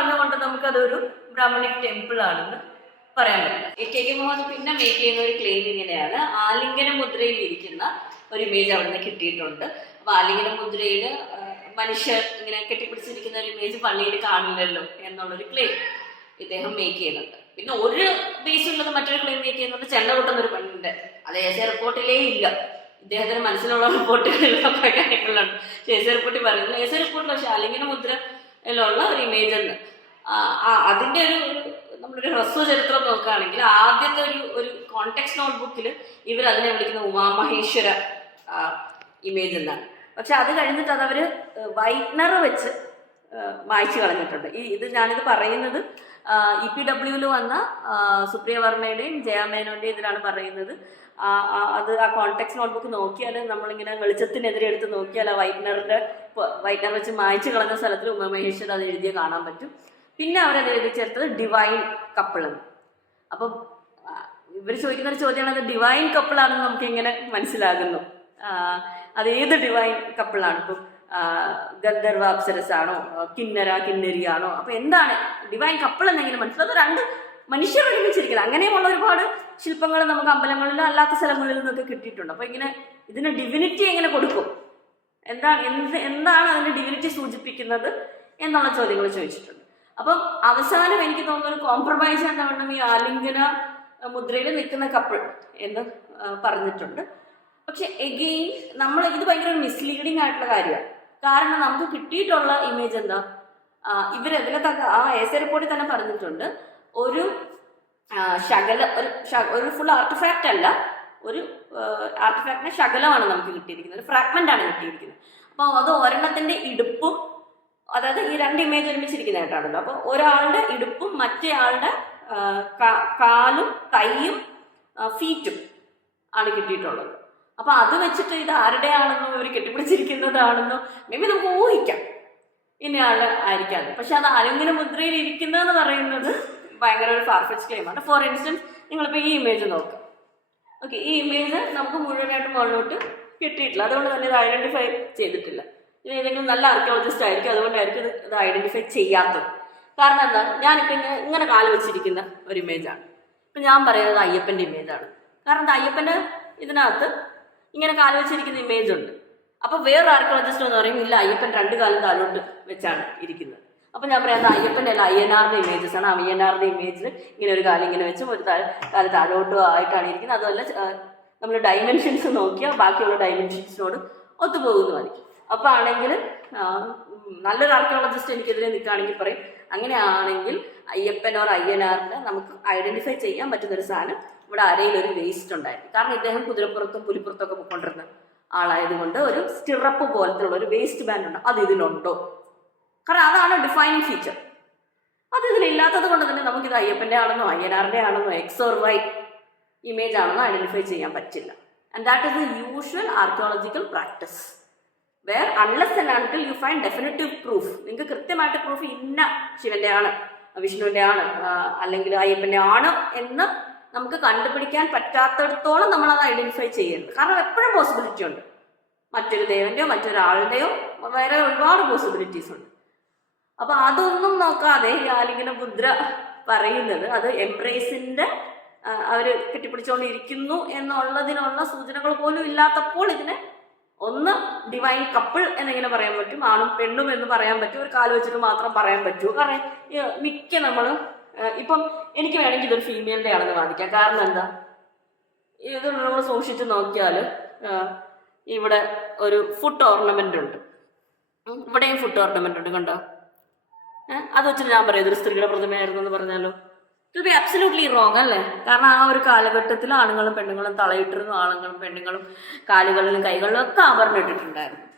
പറഞ്ഞുകൊണ്ട് നമുക്കതൊരു Brahmanic temple ആണെന്ന് പറയാൻ പറ്റില്ല. എ കെ കെ മുഹമ്മദ് പിന്നെ മേക്ക് ചെയ്യുന്ന ഒരു ക്ലെയിം ഇങ്ങനെയാണ്. ആലിംഗന മുദ്രയിൽ ഇരിക്കുന്ന ഒരു ഇമേജ് അവിടുന്ന് കിട്ടിയിട്ടുണ്ട്. അപ്പൊ ആലിംഗന മുദ്രയിൽ മനുഷ്യർ ഇങ്ങനെ കെട്ടിപ്പിടിച്ചിരിക്കുന്ന ഒരു ഇമേജ് പള്ളിയിൽ കാണില്ലല്ലോ എന്നുള്ളൊരു ക്ലെയിം ഇദ്ദേഹം മേക്ക് ചെയ്യുന്നുണ്ട്. പിന്നെ ഒരു ബേസ് ഉള്ളത് മറ്റൊരു ക്ലെയിം മേക്ക് ചെയ്യുന്നുണ്ട്. ചെണ്ട കൂട്ടുന്ന ഒരു പെണ്ണുണ്ട് അത് എസ് റിപ്പോർട്ടിലേ ഇല്ല. ഇദ്ദേഹത്തിന് മനസ്സിലുള്ള റിപ്പോർട്ടുകളിലൊക്കെ കാര്യങ്ങളുണ്ട്. എസ് റിപ്പോർട്ടിൽ പറയുന്നത് എസ് റിപ്പോർട്ടിൽ പക്ഷെ ആലിംഗന മുദ്രയിലുള്ള ഒരു ഇമേജ് എന്ന് അതിന്റെ ഒരു നമ്മളൊരു ഹ്രസ്വ ചരിത്രം നോക്കുകയാണെങ്കിൽ ആദ്യത്തെ ഒരു ഒരു കോണ്ടെക്സ്റ്റ് നോട്ട്ബുക്കിൽ ഇവർ അതിനെ വിളിക്കുന്ന ഉമാമഹേശ്വര ഇമേജ് എന്നാണ്. പക്ഷെ അത് കഴിഞ്ഞിട്ട് അത് അവർ വൈറ്റ്നർ വെച്ച് വായിച്ചു കളഞ്ഞിട്ടുണ്ട്. ഈ ഇത് ഞാനിത് പറയുന്നത് ഇ പി ഡബ്ല്യുവിൽ വന്ന സുപ്രിയ വർമ്മയുടെയും ജയാമേനോന്റെയും ഇതിലാണ് പറയുന്നത്. അത് ആ കോണ്ടെക്സ്റ്റ് നോട്ട്ബുക്ക് നോക്കിയാൽ നമ്മളിങ്ങനെ വെളിച്ചത്തിനെതിരെ എടുത്ത് നോക്കിയാൽ ആ വൈറ്റ്നറിന്റെ വൈറ്റ്നർ വെച്ച് മായ്ച്ചു കളഞ്ഞ സ്ഥലത്തിൽ ഉമാമഹേശ്വര അത് എഴുതിയ കാണാൻ പറ്റും. പിന്നെ അവർ അതിലേക്ക് ചേർത്തത് ഡിവൈൻ കപ്പിൾ എന്ന്. അപ്പം ഇവർ ചോദിക്കുന്ന ഒരു ചോദ്യമാണ് അത് ഡിവൈൻ കപ്പിളാണെന്ന് നമുക്ക് എങ്ങനെ മനസ്സിലാകുന്നു അത് ഏത് ഡിവൈൻ കപ്പിളാണ് ഇപ്പം ഇപ്പൊ ഗന്ധർവ അപ്സരസാണോ കിന്നര കിന്നര കിന്നരിയാണോ? അപ്പൊ എന്താണ് ഡിവൈൻ കപ്പിൾ എന്നെങ്കിലും മനസ്സിലാവും രണ്ട് മനുഷ്യർ ഒരുമിച്ചിരിക്കുന്നത്. അങ്ങനെയുള്ള ഒരുപാട് ശില്പങ്ങൾ നമുക്ക് അമ്പലങ്ങളിലും അല്ലാത്ത സ്ഥലങ്ങളിലും നിന്നൊക്കെ കിട്ടിയിട്ടുണ്ട്. അപ്പൊ ഇങ്ങനെ ഇതിന് ഡിവിനിറ്റി എങ്ങനെ കൊടുക്കും? എന്താണ് എന്ത് എന്താണ് അതിന്റെ ഡിവിനിറ്റി സൂചിപ്പിക്കുന്നത് എന്നുള്ള ചോദ്യങ്ങൾ ചോദിച്ചിട്ടുണ്ട്. അപ്പം അവസാനം എനിക്ക് തോന്നുന്നു ഒരു കോംപ്രമൈസ് എന്താണ് ഈ ആലിംഗന മുദ്രയിൽ നിൽക്കുന്ന കപ്പിൾ എന്ന് പറഞ്ഞിട്ടുണ്ട്. പക്ഷെ എഗെയിൻ നമ്മൾ ഇത് ഭയങ്കര മിസ്ലീഡിങ് ആയിട്ടുള്ള കാര്യമാണ്. കാരണം നമുക്ക് കിട്ടിയിട്ടുള്ള ഇമേജ് എന്താ? ആ, തക്ക ആ എസ് റിപ്പോർട്ടിൽ തന്നെ പറഞ്ഞിട്ടുണ്ട്. ഒരു ശകല ഒരു ഒരു ഫുൾ ആർട്ടിഫാക്റ്റ് അല്ല. ഒരു ആർട്ടിഫാക്റ്റിന്റെ ശകലമാണ് നമുക്ക് കിട്ടിയിരിക്കുന്നത്. ഒരു ഫ്രാഗ്മെന്റ് ആണ് കിട്ടിയിരിക്കുന്നത്. അപ്പോൾ അത് ഒരെണ്ണത്തിന്റെ ഇടുപ്പും അതായത് ഈ രണ്ട് ഇമേജ് ഒരുമിച്ചിരിക്കുന്നതായിട്ടാണല്ലോ അപ്പോൾ ഒരാളുടെ ഇടുപ്പും മറ്റേ ആളുടെ കാലും കൈയും ഫീറ്റും ആണ് കിട്ടിയിട്ടുള്ളത്. അപ്പൊ അത് വെച്ചിട്ട് ഇത് ആരുടെയാണെന്നോ ഇവർ കെട്ടിപ്പിടിച്ചിരിക്കുന്നതാണെന്നോ മേ ബി നമുക്ക് ഊഹിക്കാം. ഇന്നയാൾ ആയിരിക്കാം. പക്ഷെ അത് അലുമിനിയം മുദ്രയിൽ ഇരിക്കുന്നതെന്ന് പറയുന്നത് ഭയങ്കര ഒരു ഫാർഫെച്ച് ക്ലെയിമാണ് ഫോർ ഇൻസ്റ്റൻസ് നിങ്ങളിപ്പോൾ ഈ ഇമേജ് നോക്കുക ഓക്കെ ഈ ഇമേജ് നമുക്ക് മുഴുവനായിട്ട് മുകളിലോട്ട് കിട്ടിയിട്ടില്ല. അതുകൊണ്ട് തന്നെ ഇത് ഐഡന്റിഫൈ ചെയ്തിട്ടില്ല. ഇത് ഏതെങ്കിലും നല്ല ആർക്കിയോളജിസ്റ്റ് ആയിരിക്കും. അതുകൊണ്ടായിരിക്കും ഇത് ഐഡന്റിഫൈ ചെയ്യാത്തത്. കാരണം എന്താ? ഞാനിപ്പോൾ ഇങ്ങനെ ഇങ്ങനെ കാൽ വെച്ചിരിക്കുന്ന ഒരു ഇമേജാണ് ഇപ്പം ഞാൻ പറയുന്നത് അയ്യപ്പന്റെ ഇമേജാണ് കാരണം എന്താ? അയ്യപ്പന്റെ ഇതിനകത്ത് ഇങ്ങനെ കാൽ വെച്ചിരിക്കുന്ന ഇമേജ് ഉണ്ട്. അപ്പൊ വേറൊരു ആർക്കിയോളജിസ്റ്റ് എന്ന് പറയും ഇല്ല അയ്യപ്പൻ രണ്ട് കാലം താലോട്ട് വെച്ചാണ് ഇരിക്കുന്നത്. അപ്പൊ ഞാൻ പറയാം അയ്യപ്പന്റെ അല്ല അയ്യനാറിന്റെ ഇമേജസ് ആണ്. അയ്യനാറിന്റെ ഇമേജിൽ ഇങ്ങനെ ഒരു കാലം ഇങ്ങനെ വെച്ചും ഒരു താഴെ കാൽ താഴോട്ടും ആയിട്ടാണ് ഇരിക്കുന്നത്. അതുമല്ല നമ്മൾ ഡൈമെൻഷൻസ് നോക്കിയാൽ ബാക്കിയുള്ള ഡൈമെൻഷൻസിനോട് ഒത്തുപോകുന്നതായിരിക്കും അപ്പൊ ആണെങ്കിൽ നല്ലൊരു ആർക്കിയോളജിസ്റ്റ് എനിക്കെതിരെ നിൽക്കുകയാണെങ്കിൽ പറയും. അങ്ങനെയാണെങ്കിൽ അയ്യപ്പൻ ഓർ അയ്യനാറിനെ നമുക്ക് ഐഡന്റിഫൈ ചെയ്യാൻ പറ്റുന്ന ഒരു സാധനം ഇവിടെ അരയിൽ ഒരു വേസ്റ്റ് ഉണ്ടായിരുന്നു. കാരണം ഇദ്ദേഹം കുതിരപ്പുറത്തും പുലിപ്പുറത്തും ഒക്കെ പോയിക്കൊണ്ടിരുന്ന ആളായതുകൊണ്ട് ഒരു സ്റ്റിറപ്പ് പോലത്തെയുള്ള ഒരു വേസ്റ്റ് ബാൻഡ് ഉണ്ട്. അത് ഇതിലുണ്ടോ? കാരണം അതാണ് ഡിഫൈനിങ് ഫീച്ചർ അത് ഇതിലില്ലാത്തത് കൊണ്ട് തന്നെ നമുക്കിത് അയ്യപ്പന്റെ ആണെന്നോ അയ്യനാറിന്റെ ആണെന്നോ എക്സ് ഓർ വൈ ഇമേജ് ആണെന്നോ ഐഡന്റിഫൈ ചെയ്യാൻ പറ്റില്ല. And that is the usual archaeological practice where unless and you find definitive proof നിങ്ങൾക്ക് കൃത്യമായിട്ട് പ്രൂഫ് ഇന്ന ശിവന്റെ ആണ് വിഷ്ണുവിന്റെ ആണ് അല്ലെങ്കിൽ അയ്യപ്പന്റെ ആണ് എന്ന് നമുക്ക് കണ്ടുപിടിക്കാൻ പറ്റാത്തടത്തോളം നമ്മൾ അത് ഐഡന്റിഫൈ ചെയ്യരുത്. കാരണം എപ്പോഴും പോസിബിലിറ്റി ഉണ്ട്. മറ്റൊരു ദേവന്റെയോ മറ്റൊരാളുടെയോ വേറെ ഒരുപാട് പോസിബിലിറ്റീസ് ഉണ്ട്. അപ്പൊ അതൊന്നും നോക്കാതെ ആലിംഗന മുദ്ര പറയുന്നത് അത് എംബ്രേസിന്റെ അവർ കെട്ടിപ്പിടിച്ചുകൊണ്ടിരിക്കുന്നു എന്നുള്ളതിനുള്ള സൂചനകൾ പോലും ഇല്ലാത്തപ്പോൾ ഇതിനെ ഒന്ന് ഡിവൈൻ കപ്പിൾ എന്നിങ്ങനെ പറയാൻ പറ്റും ആണും പെണ്ണും എന്ന് പറയാൻ പറ്റും ഒരു കാൽ വെച്ചിട്ട് മാത്രം പറയാൻ പറ്റൂ. കാരണം മിക്ക നമ്മൾ ഇപ്പം എനിക്ക് വേണമെങ്കിൽ ഇതൊരു ഫീമെയിലിന്റെ ആണെന്ന് വാദിക്കാം. കാരണം എന്താ? ഇത് നമ്മൾ സൂക്ഷിച്ച് നോക്കിയാൽ ഇവിടെ ഒരു ഫുഡ് ഓർണമെന്റ് ഉണ്ട്. ഇവിടെയും ഫുഡ് ഓർണമെന്റ് ഉണ്ട് കണ്ടോ? അത് വെച്ചിട്ട് ഞാൻ പറയാം ഇതൊരു സ്ത്രീയുടെ പ്രതിമയായിരുന്നു എന്ന് പറഞ്ഞാലോ? ഇറ്റ് ബി അബ്സല്യൂട്ട്ലി റോങ് അല്ലേ? കാരണം ആ ഒരു കാലഘട്ടത്തിൽ ആണുങ്ങളും പെണ്ണുങ്ങളും തളയിട്ടിരുന്നു. ആണുങ്ങളും പെണ്ണുങ്ങളും കാലുകളിലും കൈകളിലും ഒക്കെ ആഭരണം ഇട്ടിട്ടുണ്ടായിരുന്നു.